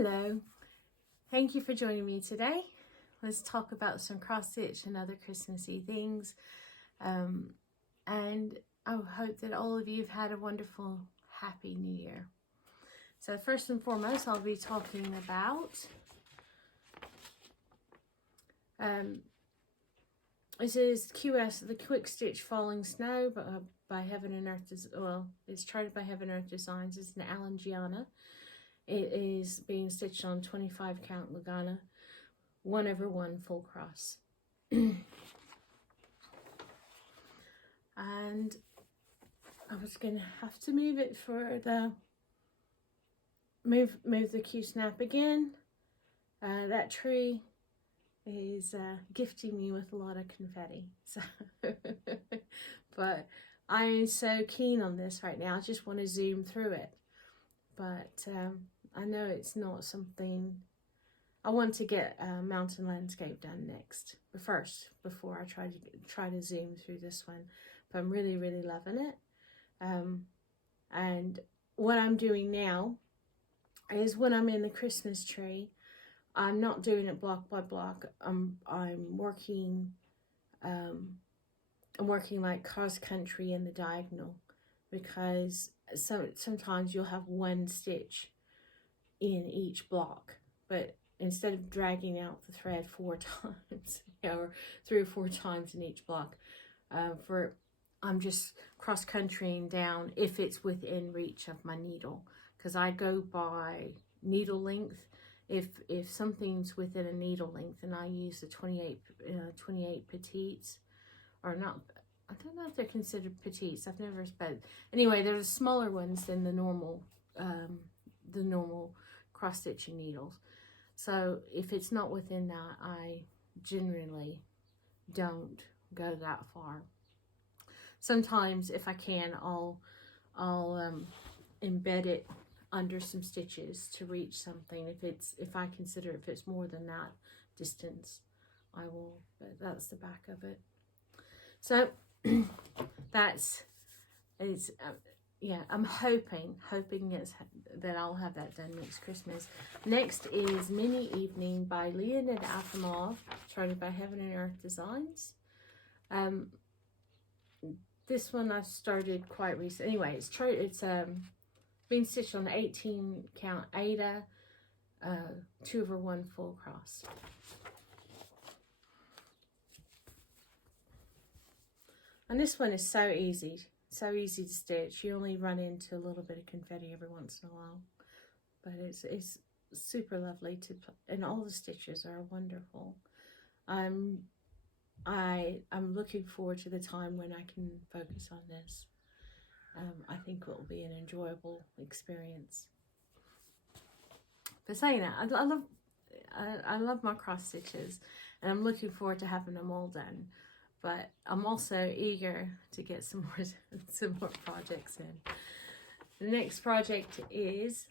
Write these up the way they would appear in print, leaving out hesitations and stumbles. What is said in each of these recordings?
Hello, thank you for joining me today. Let's talk about some cross stitch and other Christmassy things, and I hope that all of you have had a wonderful, happy New Year. So first and foremost, I'll be talking about this is the Quick Stitch Falling Snow by Heaven and Earth. It's charted by Heaven and Earth Designs. It's an Alan Giana. It is being stitched on 25 count lugana, 1/1 full cross. And I was gonna have to move it for the move the Qsnap again. That tree is gifting me with a lot of confetti, so but I'm so keen on this right now. I just want to zoom through it, but I know it's not something I want to get. Mountain Landscape done next, but first, before I try to zoom through this one. But I'm really loving it. And what I'm doing now is, when I'm in the Christmas tree, I'm not doing it block by block. I'm working like cross country in the diagonal, because sometimes you'll have one stitch in each block, but instead of dragging out the thread 4 times, or 3 or 4 times in each block, I'm just cross countrying down if it's within reach of my needle, because I go by needle length. If something's within a needle length, and I use the 28 petites, or not, I don't know if they're considered petites. I've never, but anyway, they're the smaller ones than the normal cross stitching needles. So if it's not within that, I generally don't go that far. Sometimes, if I can, I'll embed it under some stitches to reach something. If I consider if it's more than that distance, I will. But that's the back of it. So yeah, I'm hoping that I'll have that done next Christmas. Next is Mini Evening by Leonid Afremov, charted by Heaven and Earth Designs. This one I started quite recently. Anyway, it's being stitched on 18 count aida, 2/1 full cross. And this one is so easy to stitch. You only run into a little bit of confetti every once in a while, but it's super lovely and all the stitches are wonderful. I'm looking forward to the time when I can focus on this. I think it will be an enjoyable experience. But saying that, I love my cross stitches, and I'm looking forward to having them all done. But I'm also eager to get some more projects in. The next project is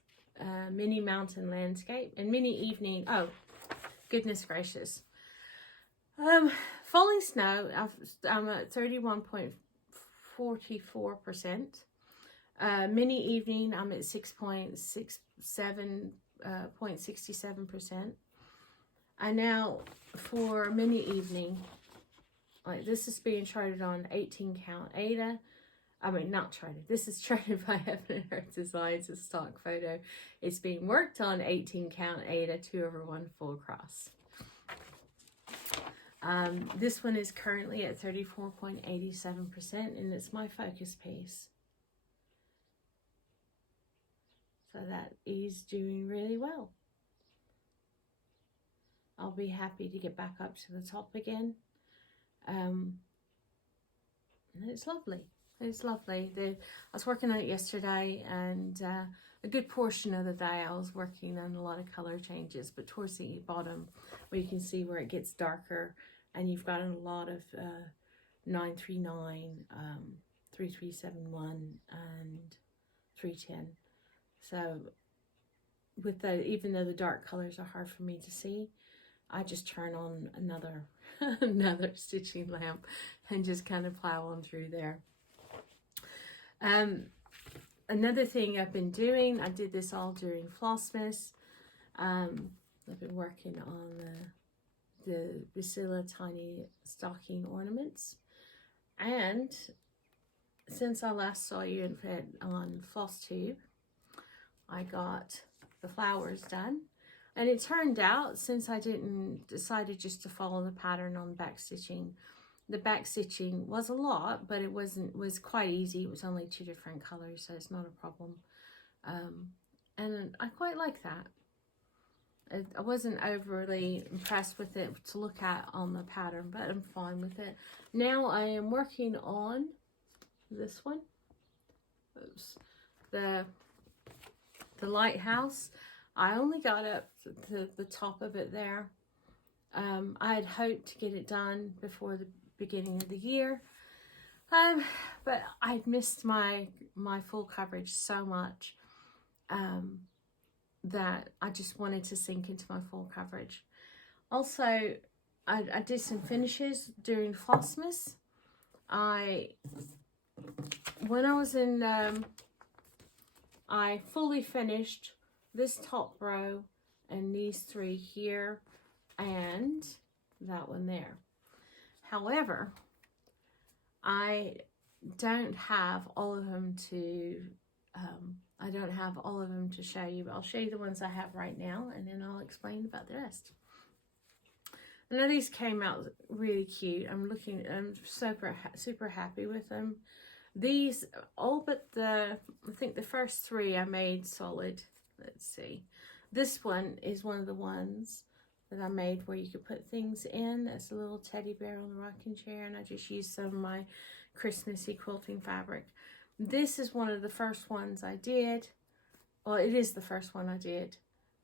Mini Mountain Landscape and Mini Evening. Oh, goodness gracious! Falling Snow. I'm at 31.44%. Mini Evening, I'm at 6.67%. And now for Mini Evening, like, this is being charted on 18 count aida. I mean, not charted. This is charted by Heaven and Earth Designs, a stock photo. It's being worked on 18 count aida, 2/1 full cross. This one is currently at 34.87%, and it's my focus piece. So that is doing really well. I'll be happy to get back up to the top again. And it's lovely. It's lovely. I was working on it yesterday, and a good portion of the day I was working on a lot of color changes, but towards the bottom, where you can see where it gets darker, and you've got a lot of 939, 3371, and 310. So with even though the dark colors are hard for me to see, I just turn on another stitching lamp and just kind of plow on through there. Another thing I've been doing, I did this all during Flossmas, I've been working on the Bucilla Tiny Stocking ornaments. And since I last saw you on Flosstube, I got the flowers done. And it turned out, since I decided just to follow the pattern on back stitching, the back stitching was a lot, but it was quite easy. It was only 2 different colors, so it's not a problem. And I quite like that. I wasn't overly impressed with it to look at on the pattern, but I'm fine with it. Now I am working on this one. Oops. The lighthouse. I only got up to the top of it there. I had hoped to get it done before the beginning of the year, but I'd missed my full coverage so much that I just wanted to sink into my full coverage. Also, I did some finishes during Flossmas. When I was in, I fully finished this top row and these 3 here and that one there. However, I don't have all of them to show you, but I'll show you the ones I have right now, and then I'll explain about the rest. I know these came out really cute. I'm super happy with them. These, all but I think the first 3 I made solid. Let's see. This one is one of the ones that I made where you could put things in. It's a little teddy bear on the rocking chair, and I just used some of my Christmassy quilting fabric. This is one of the first ones I did. Well, it is the first one I did.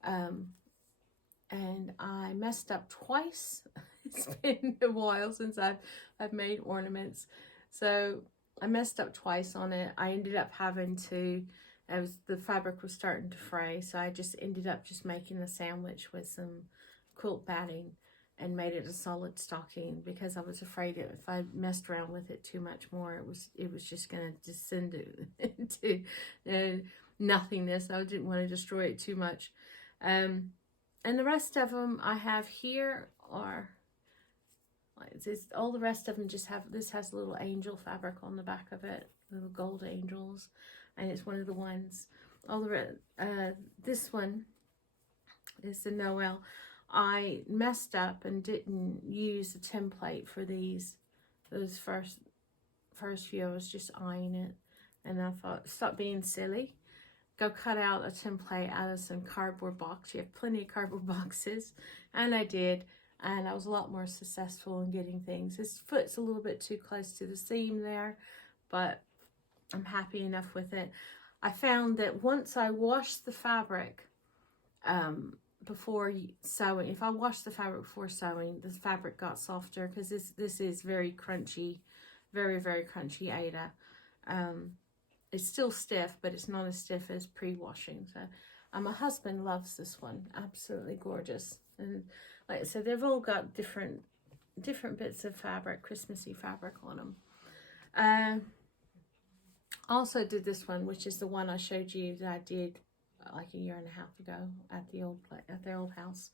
And I messed up twice. It's been a while since I've made ornaments. So I messed up twice on it. I ended up having to, the fabric was starting to fray, so I just ended up just making a sandwich with some quilt batting and made it a solid stocking, because I was afraid that if I messed around with it too much more, it was just going to descend into nothingness. I didn't want to destroy it too much. And the rest of them I have here are, all the rest of them just have, this has a little angel fabric on the back of it, little gold angels, and it's one of the ones. This one is the Noel. I messed up and didn't use a template for those first few. I was just eyeing it, and I thought, stop being silly. Go cut out a template out of some cardboard box. You have plenty of cardboard boxes, and I did, and I was a lot more successful in getting things. His foot's a little bit too close to the seam there, but I'm happy enough with it. I found that once I washed the fabric before sewing, if I washed the fabric before sewing, the fabric got softer, because this is very crunchy, very crunchy Aida. It's still stiff, but it's not as stiff as pre-washing. So my husband loves this one. Absolutely gorgeous. And like I said, they've all got different bits of fabric, Christmassy fabric on them. Also did this one, which is the one I showed you that I did like a year and a half ago at the old house.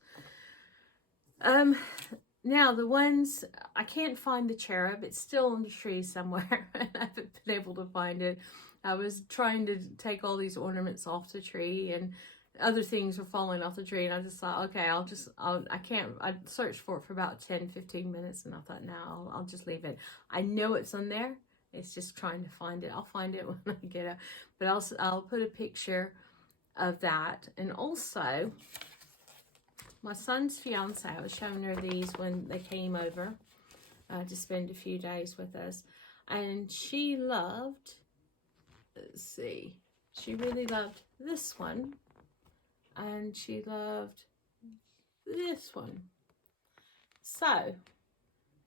Now the ones, I can't find the cherub. It's still on the tree somewhere, and I haven't been able to find it. I was trying to take all these ornaments off the tree, and other things were falling off the tree, and I just thought, okay, I searched for it for about 10-15 minutes, and I thought, no, I'll just leave it. I know it's on there. It's just trying to find it. I'll find it when I get it. But I'll put a picture of that. And also, my son's fiance, I was showing her these when they came over to spend a few days with us. And she loved, let's see, she really loved this one. And she loved this one. So,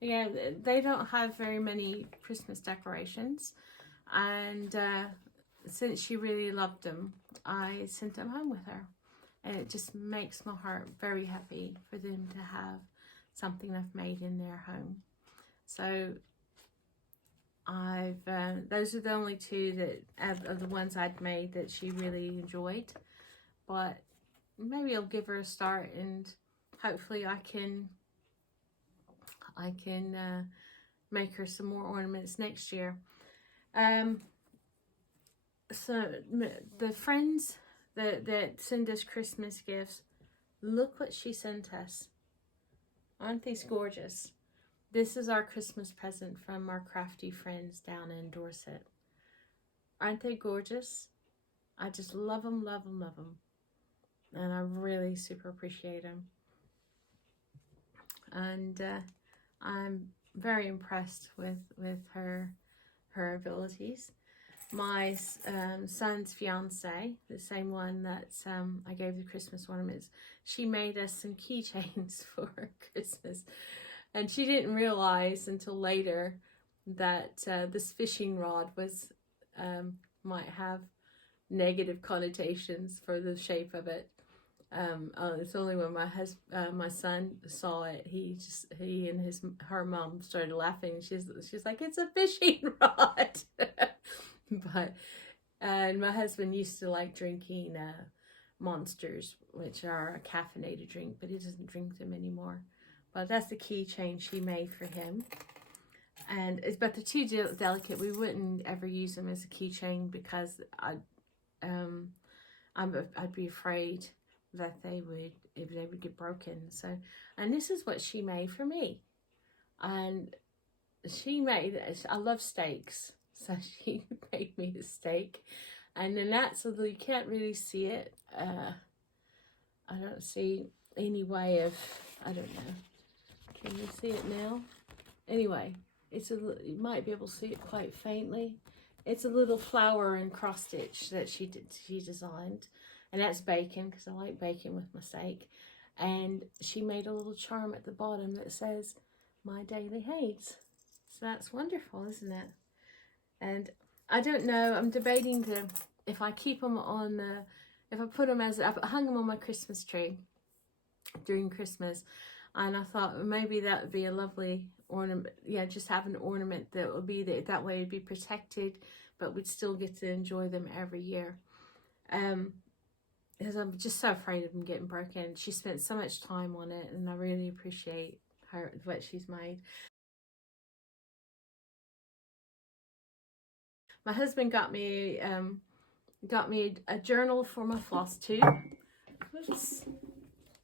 yeah, they don't have very many Christmas decorations, and since she really loved them, I sent them home with her, and it just makes my heart very happy for them to have something I've made in their home. So those are the only 2 that of the ones I'd made that she really enjoyed, but maybe I'll give her a start, and hopefully I can make her some more ornaments next year. So the friends that send us Christmas gifts, look what she sent us. Aren't these gorgeous? This is our Christmas present from our Crafty friends down in Dorset. Aren't they gorgeous? I just love them, love them, love them. And I really super appreciate them. And I'm very impressed with her abilities. My son's fiance, the same one that I gave the Christmas ornaments, she made us some keychains for Christmas. And she didn't realize until later that this fishing rod was might have negative connotations for the shape of it. It's only when my son saw it, he and her mom started laughing. She's like, it's a fishing rod. But and my husband used to like drinking Monsters, which are a caffeinated drink, but he doesn't drink them anymore. But that's the keychain she made for him. But they're too delicate. We wouldn't ever use them as a keychain because I'd be afraid that they would get broken. So, and this is what she made for me. And she made, I love steaks, so she made me a steak. And then so you can't really see it. I don't see any way of, I don't know. Can you see it now? Anyway, you might be able to see it quite faintly. It's a little flower and cross stitch that she designed, and that's bacon because I like bacon with my steak. And she made a little charm at the bottom that says "My Daily HAEDs." So that's wonderful, isn't it? And I don't know. I'm debating if I keep them on if I put them I hung them on my Christmas tree during Christmas. And I thought maybe that would be a lovely ornament. Yeah, just have an ornament that would be there. That way it'd be protected, but we'd still get to enjoy them every year. Because I'm just so afraid of them getting broken. She spent so much time on it, and I really appreciate what she's made. My husband got me a journal for my Flosstube. Oops.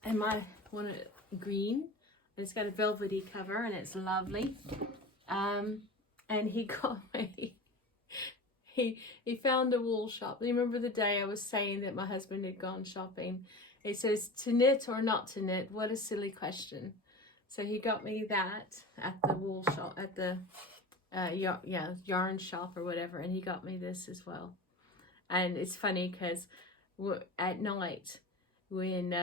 And my one green. It's got a velvety cover and it's lovely. And he got me, he found a wool shop. You remember the day I was saying that my husband had gone shopping? It says, to knit or not to knit? What a silly question. So he got me that at the wool shop, at the yarn shop or whatever, and he got me this as well. And it's funny because at night when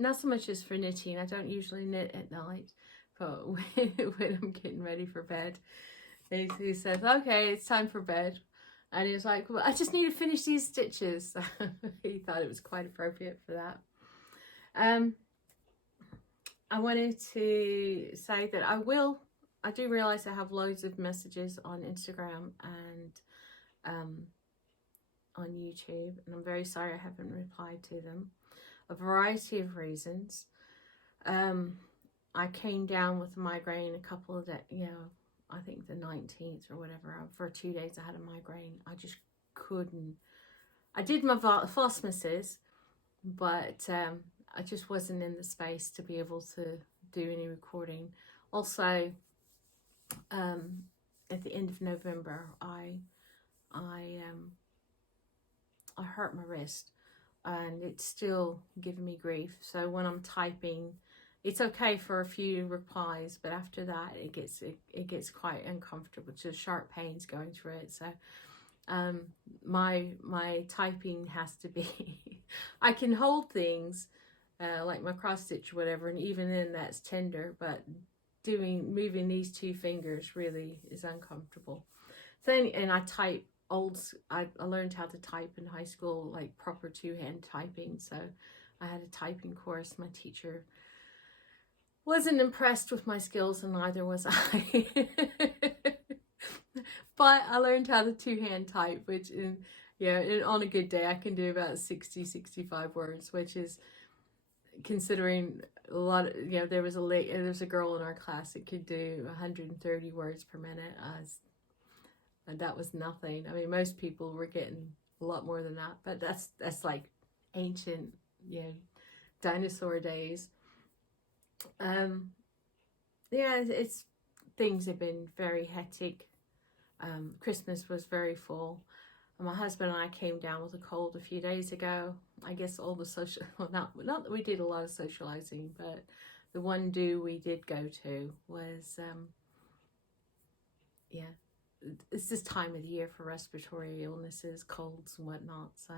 not so much as for knitting, I don't usually knit at night, but when I'm getting ready for bed, he says, okay, it's time for bed. And he's like, well, I just need to finish these stitches. He thought it was quite appropriate for that. I wanted to say that I do realize I have loads of messages on Instagram and on YouTube, and I'm very sorry I haven't replied to them. A variety of reasons. I came down with a migraine a couple of days, I think the 19th or whatever. For 2 days I had a migraine. I just couldn't. I did my Flossmases, but I just wasn't in the space to be able to do any recording. Also, at the end of November, I hurt my wrist. And it's still giving me grief. So when I'm typing, it's okay for a few replies, but after that it gets quite uncomfortable. Just sharp pains going through it. So my typing has to be I can hold things like my cross stitch or whatever, and even then that's tender, but moving these two fingers really is uncomfortable. So and I type I learned how to type in high school, like proper two-hand typing. So I had a typing course. My teacher wasn't impressed with my skills, and neither was I. But I learned how to two-hand type, which Yeah, and on a good day I can do about 60-65 words, which is, considering a lot of, you know, there was a girl in our class that could do 130 words per minute. And that was nothing. I mean, most people were getting a lot more than that, but that's like ancient, you know, dinosaur days. Yeah, it's things have been very hectic. Christmas was very full. My husband and I came down with a cold a few days ago. I guess all the social, well, not that we did a lot of socializing, but the one do we did go to was, yeah, it's this time of the year for respiratory illnesses, colds and whatnot. So,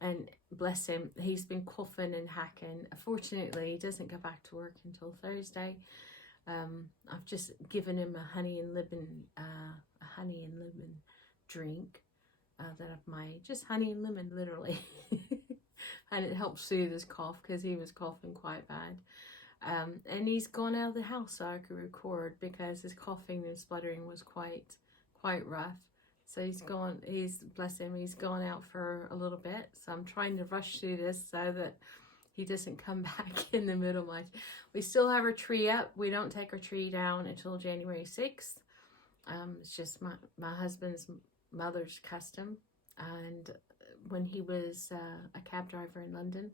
and bless him, he's been coughing and hacking. Fortunately, he doesn't go back to work until Thursday. I've just given him a honey and lemon drink that I've made, just honey and lemon, literally. And it helps soothe his cough because he was coughing quite bad. And he's gone out of the house so I could record because his coughing and spluttering was quite rough. So bless him, he's gone out for a little bit. So I'm trying to rush through this so that he doesn't come back in the middle. We still have our tree up. We don't take our tree down until January 6th. It's just my husband's mother's custom. And when he was a cab driver in London,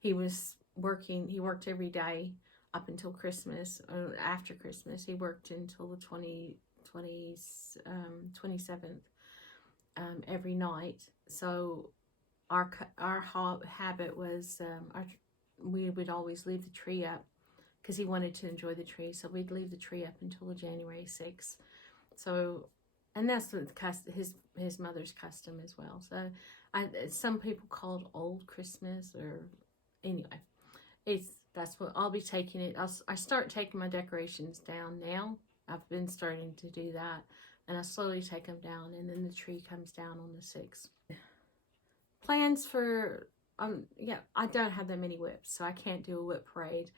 he worked every day up until Christmas. After Christmas, he worked until the 27th every night. So our habit was we would always leave the tree up because he wanted to enjoy the tree. So we'd leave the tree up until the January 6th. So, and that's his mother's custom as well. So some people call it old Christmas, or anyway, that's what I'll be taking it. I start taking my decorations down now. I've been starting to do that, and I slowly take them down, and then the tree comes down on the 6th. Plans for, yeah, I don't have that many whips, so I can't do a whip parade.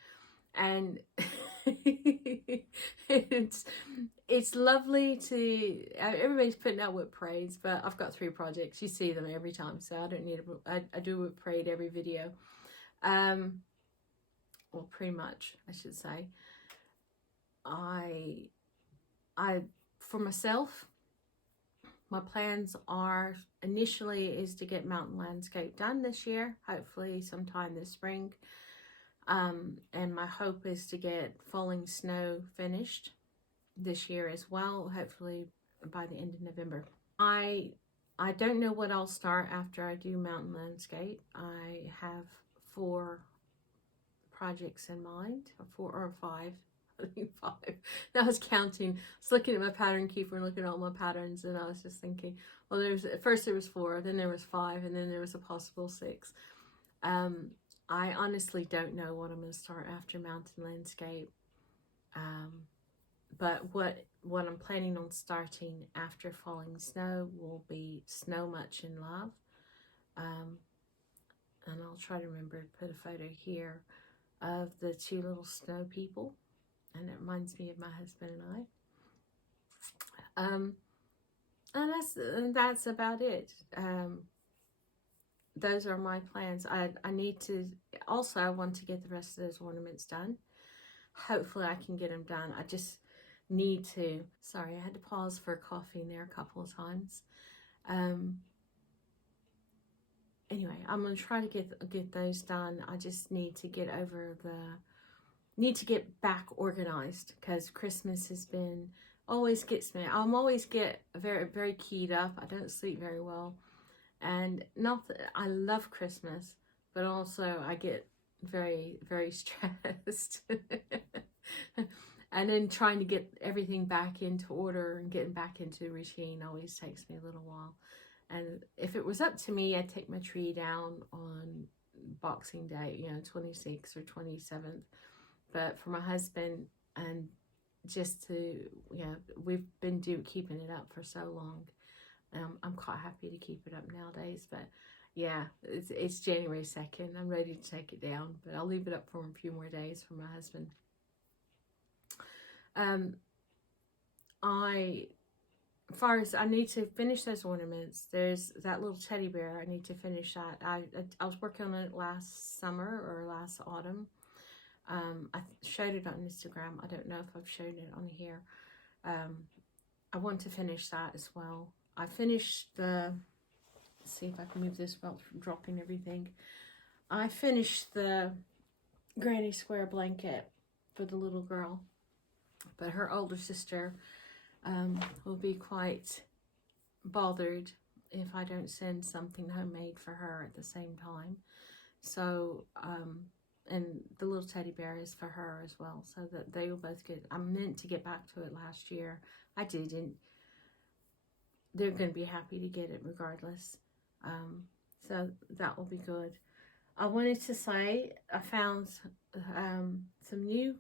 And it's lovely to, everybody's putting out whip parades, but I've got 3 projects. You see them every time, so I don't need I do a whip parade every video. Well, pretty much, I should say. For myself, my plans are initially is to get Mountain Landscape done this year, hopefully sometime this spring. And my hope is to get Falling Snow finished this year as well, hopefully by the end of November. I don't know what I'll start after I do Mountain Landscape. I have 4 projects in mind, 4 or 5. I think 5. Now I was counting. I was looking at my pattern keeper and looking at all my patterns, and I was just thinking, well, first there was 4, then there was 5, and then there was a possible 6. I honestly don't know what I'm going to start after Mountain Landscape. But what I'm planning on starting after Falling Snow will be Snow Much in Love. And I'll try to remember to put a photo here of the 2 little snow people. And it reminds me of my husband and I. And that's about it. Those are my plans. I need to, also I want to get the rest of those ornaments done. Hopefully I can get them done. I just need to, sorry, I had to pause for coughing there a couple of times. Anyway, I'm going to try to get those done. I just need to get back organized, because Christmas has been, always gets me. I'm always get very, very keyed up. I don't sleep very well. And not that I love Christmas, but also I get very, very stressed. And then trying to get everything back into order and getting back into routine always takes me a little while. And if it was up to me, I'd take my tree down on Boxing Day, 26th or 27th. But for my husband, and just to, we've been keeping it up for so long. I'm quite happy to keep it up nowadays. But yeah, it's January 2nd. I'm ready to take it down, but I'll leave it up for a few more days for my husband. as far as I need to finish those ornaments, there's that little teddy bear. I need to finish that. I was working on it last summer or last autumn. I showed it on Instagram. I don't know if I've shown it on here. I want to finish that as well. I finished the, let's see if I can move this without dropping everything. I finished the granny square blanket for the little girl, but her older sister will be quite bothered if I don't send something homemade for her at the same time. So, and the little teddy bear is for her as well, so that they will both get, I meant to get back to it last year. I didn't. They're going to be happy to get it regardless. So that will be good. I wanted to say I found some new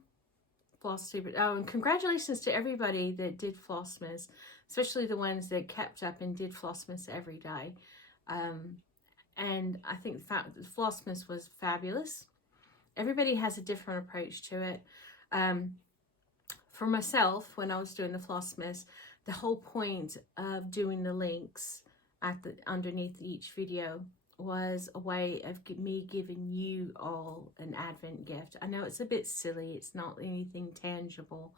Flosstube. Oh, and congratulations to everybody that did Flossmas, especially the ones that kept up and did Flossmas every day. And I think Flossmas was fabulous. Everybody has a different approach to it. For myself, when I was doing the Flossmas, the whole point of doing the links at the underneath each video was a way of me giving you all an Advent gift. I know it's a bit silly, it's not anything tangible,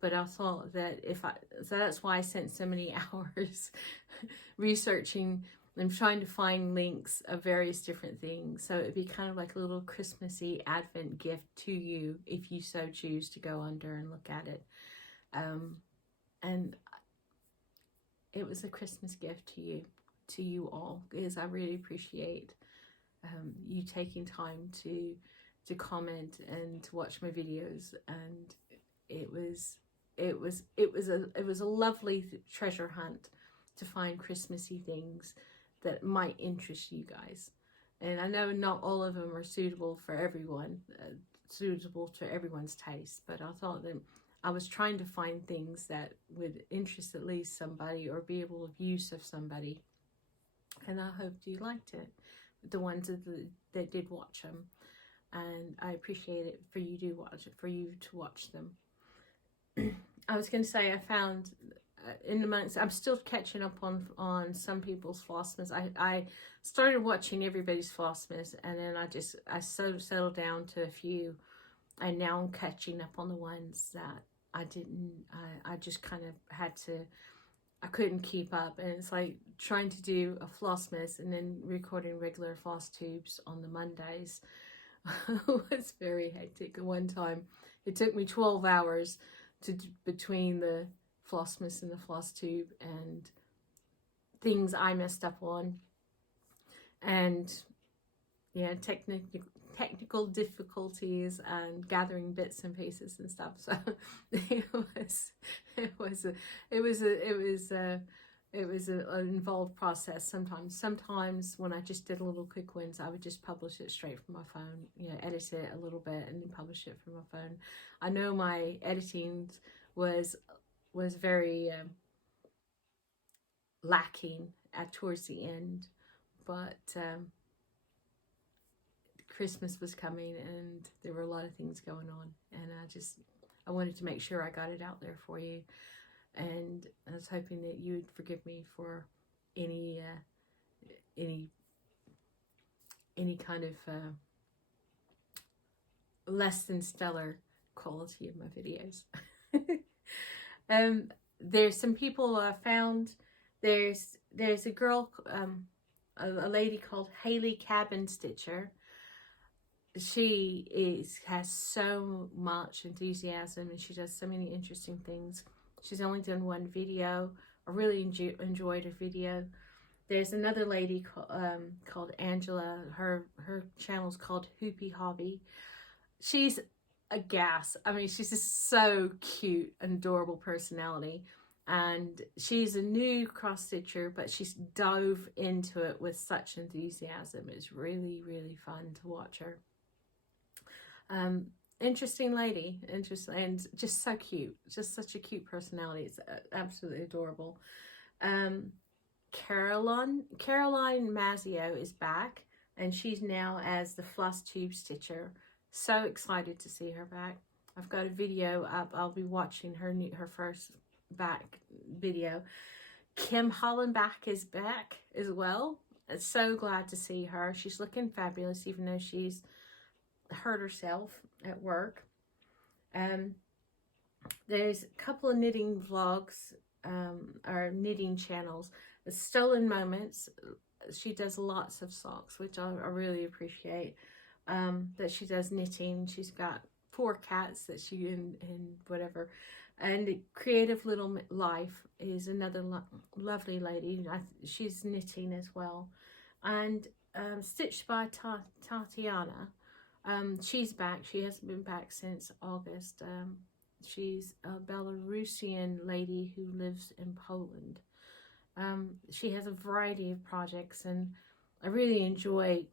but I thought that so that's why I spent so many hours researching and trying to find links of various different things. So it'd be kind of like a little Christmassy Advent gift to you if you so choose to go under and look at it. And it was a Christmas gift to you all, because I really appreciate you taking time to comment and to watch my videos, and it was a lovely treasure hunt to find Christmassy things that might interest you guys. And I know not all of them are suitable for everyone, suitable to everyone's taste, but I thought that I was trying to find things that would interest at least somebody or be able of use of somebody. And I hope you liked it, the ones that did watch them. And I appreciate it for you to watch them. I was going to say I found in the months, I'm still catching up on some people's Flossmas. I started watching everybody's Flossmas, and then I settled down to a few, and now I'm catching up on the ones that I just kind of had to, I couldn't keep up. And it's like trying to do a Flossmas and then recording regular Flosstubes on the Mondays. It was very hectic. At one time it took me 12 hours between the Flossmas and the Flosstube, and things I messed up on, and yeah, technical difficulties and gathering bits and pieces and stuff. So it was an involved process. Sometimes when I just did little quick ones, I would just publish it straight from my phone, you know, edit it a little bit and then publish it from my phone. I know my editing was very lacking towards the end, but Christmas was coming and there were a lot of things going on, and I wanted to make sure I got it out there for you, and I was hoping that you would forgive me for any kind of less than stellar quality of my videos. There's some people I found. There's a girl, a lady called Haley Cabin Stitcher. She has so much enthusiasm, and she does so many interesting things. She's only done one video. I really enjoyed her video. There's another lady called Angela. Her channel's called Hoopy Hobby. She's a gas. I mean, she's just so cute and adorable personality. And she's a new cross stitcher, but she's dove into it with such enthusiasm. It's really, really fun to watch her. Interesting lady, interesting, and just so cute. Just such a cute personality. It's absolutely adorable. Caroline Mazzio is back, and she's now as the Flosstube Stitcher. So excited to see her back. I've got a video up. I'll be watching her first back video. Kim Hollenbach is back as well. I'm so glad to see her. She's looking fabulous, even though she's hurt herself at work. There's a couple of knitting vlogs, or knitting channels. Stolen Moments. She does lots of socks, which I really appreciate. That she does knitting. She's got 4 cats that she and whatever. And Creative Little Life is another lovely lady. She's knitting as well. And Stitched by Tatiana. She's back. She hasn't been back since August. She's a Belarusian lady who lives in Poland. She has a variety of projects, and I really enjoy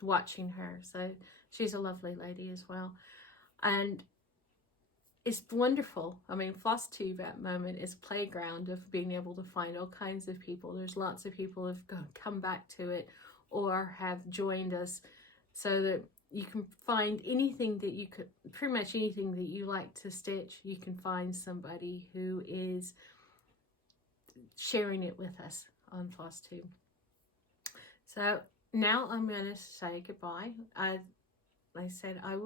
watching her. So she's a lovely lady as well. And it's wonderful. I mean, Flosstube at the moment is a playground of being able to find all kinds of people. There's lots of people who've come back to it or have joined us, so that you can find anything that you could, pretty much anything that you like to stitch, you can find somebody who is sharing it with us on Flosstube. So now I'm going to say goodbye. Like I said, I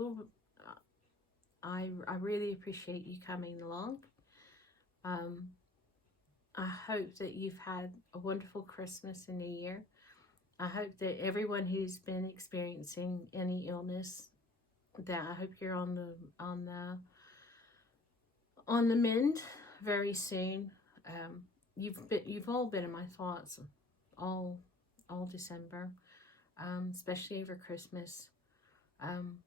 really appreciate you coming along. I hope that you've had a wonderful Christmas and New Year. I hope that everyone who's been experiencing any illness, that I hope you're on the mend very soon. You've all been in my thoughts all December, especially over Christmas. And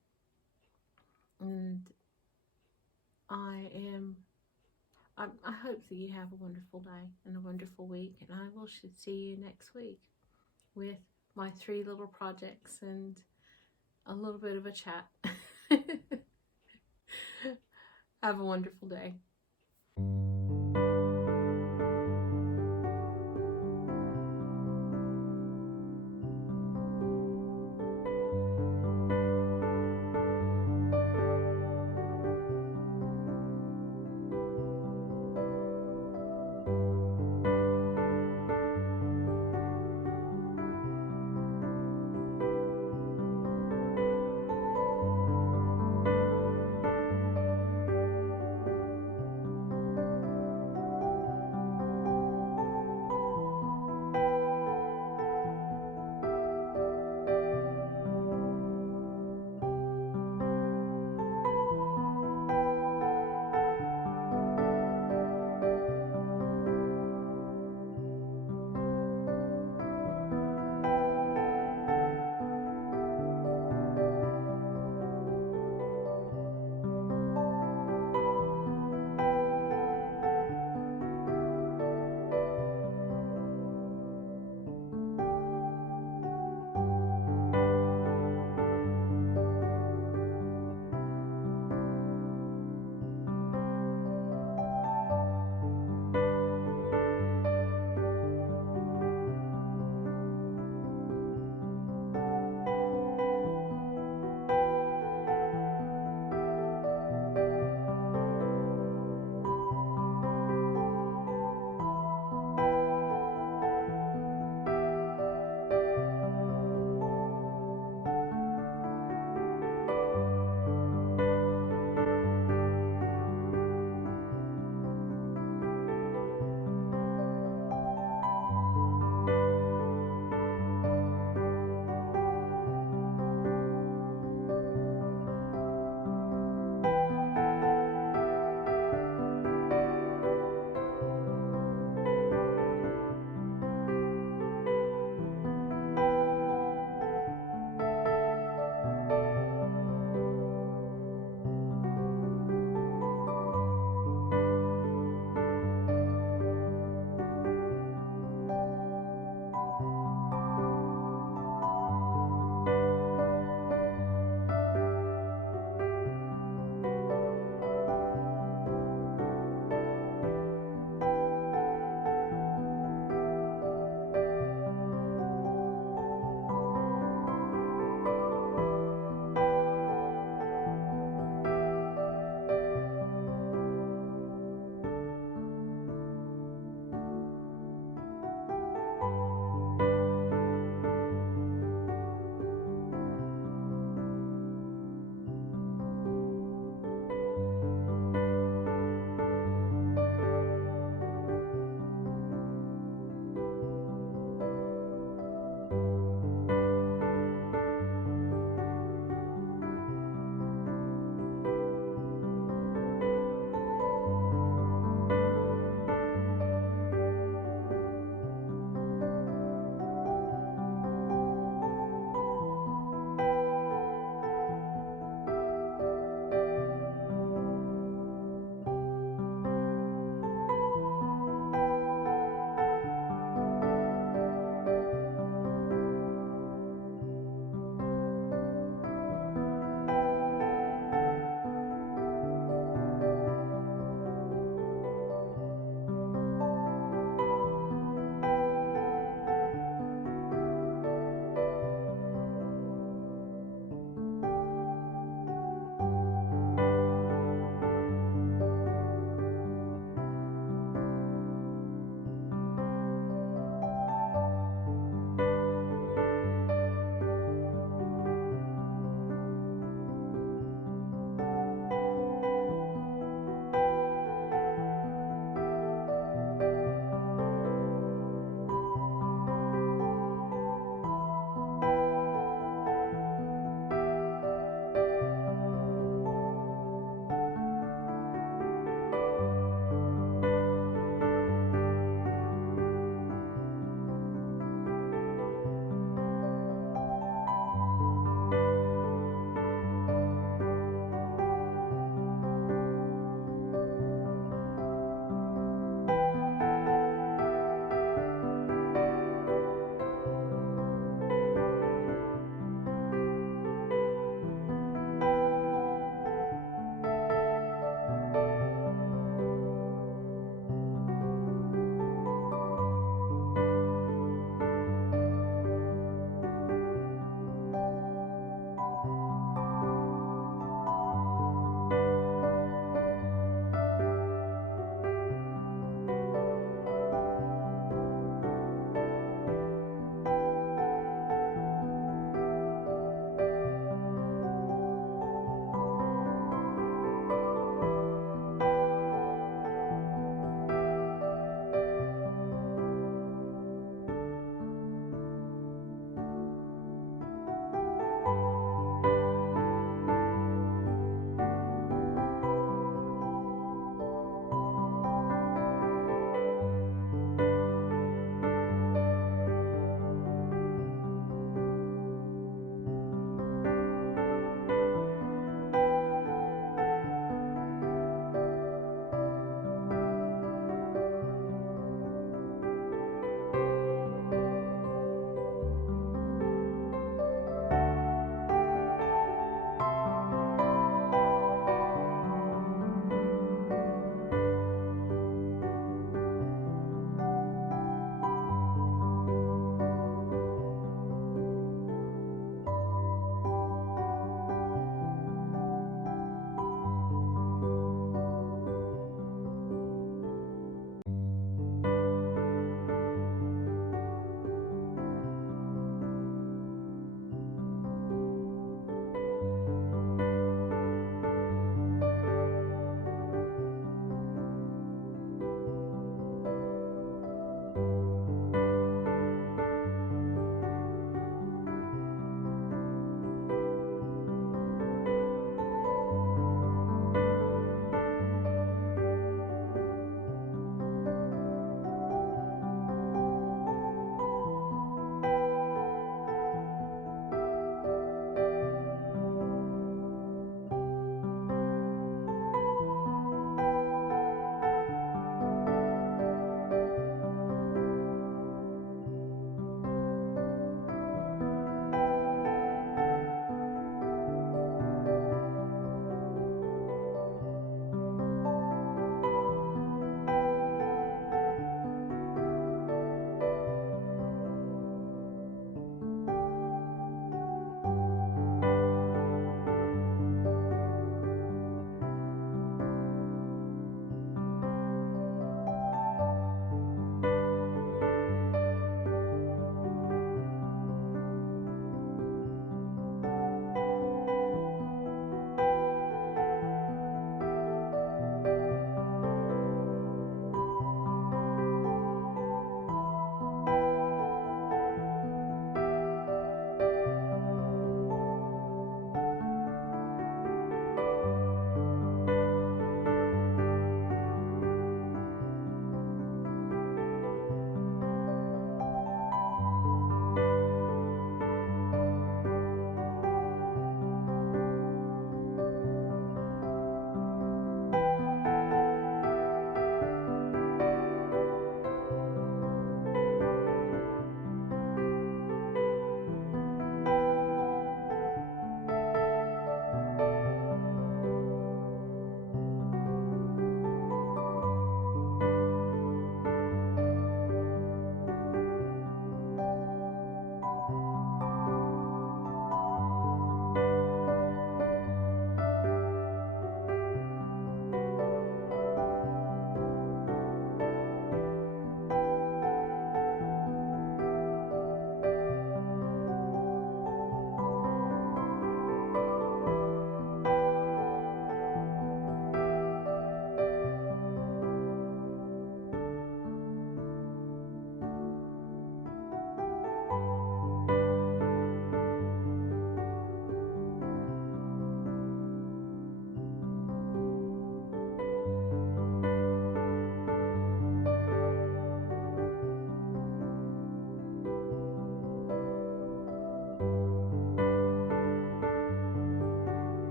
I hope that you have a wonderful day and a wonderful week, and I should see you next week with my 3 little projects and a little bit of a chat. Have a wonderful day.